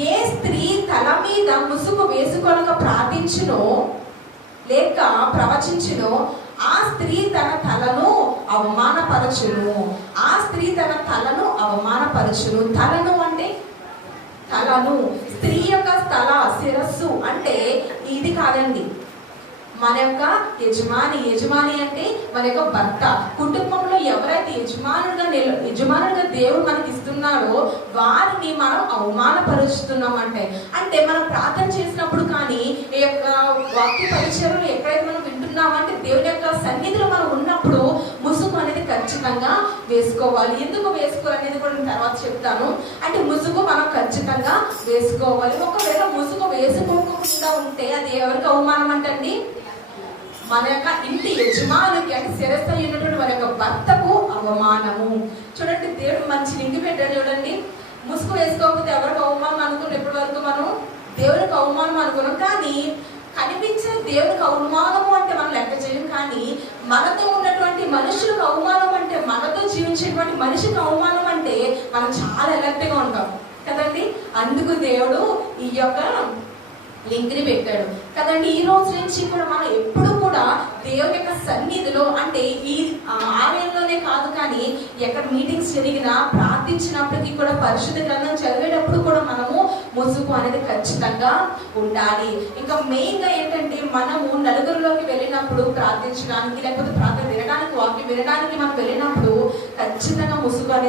ఏ స్త్రీ తల మీద ముసుగు వేసుకొనక ప్రార్థించునో లేక ప్రవచించునో ఆ స్త్రీ తన తలను అవమానపరచును. ఆ స్త్రీ తన తలను అవమానపరచును. తలను అంటే? తలను. స్త్రీ యొక్క తల శిరస్సు అంటే ఇది కాదండి. మన యొక్క యజమాని యజమాని అంటే మన యొక్క భర్త. కుటుంబంలో ఎవరైతే యజమానుడిగా నిల యజమానుడిగా దేవుడు మనకి ఇస్తున్నాడో వారిని మనం అవమానపరుస్తున్నాం అంటే అంటే మనం ప్రార్థన చేసినప్పుడు కానీ ఈ యొక్క వాక్య పరిచయం ఎక్కడైతే మనం వింటున్నామంటే దేవుని యొక్క సన్నిధిలో మనం ఉన్నప్పుడు ముసుగు అనేది ఖచ్చితంగా వేసుకోవాలి. ఎందుకు వేసుకోవాలనేది కూడా నేను తర్వాత చెప్తాను. అంటే ముసుగు మనం ఖచ్చితంగా వేసుకోవాలి. ఒకవేళ ముసుగు వేసుకోకుండా ఉంటే అది ఎవరికి అవమానం అంటండి? మన యొక్క ఇంటి యజమానికి అంటే శిరస్సు అయినటువంటి మన యొక్క భర్తకు అవమానము. చూడండి దేవుడు మంచి నిండి పెట్టాడు చూడండి. ముసుగు వేసుకోకపోతే ఎవరికి అవమానం అనుకున్న ఇప్పటి వరకు మనం? దేవుడికి అవమానం అనుకున్నాం. కానీ కనిపించే దేవుడికి అవమానము అంటే మనం లెక్క చేయం కానీ మనతో ఉన్నటువంటి మనుషులకు అవమానం అంటే మన జీవించేటువంటి మనిషికి అవమానం అంటే మనం చాలా ఎలర్ట్గా ఉంటాం. కదండి? అందుకు దేవుడు ఈ యొక్క లింక్ని పెట్టాడు. కదండి? ఈ రోజు నుంచి కూడా మనం ఎప్పుడు కూడా దేవుని యొక్క సన్నిధిలో అంటే ఈ ఆలయంలోనే కాదు కానీ ఎక్కడ మీటింగ్స్ జరిగినా ప్రార్థించినప్పటికీ కూడా పరిశుద్ధ గ్రంథం చదివేటప్పుడు కూడా మనము ముసుగు అనేది ఖచ్చితంగా ఉండాలి. ఇంకా మెయిన్గా ఏంటంటే మనము నలుగురిలోకి వెళ్ళినప్పుడు ప్రార్థించడానికి లేకపోతే ప్రార్థన వినడానికి వాక్యం వినడానికి మనం వెళ్ళినప్పుడు ఖచ్చితంగా ముసుగు అనేది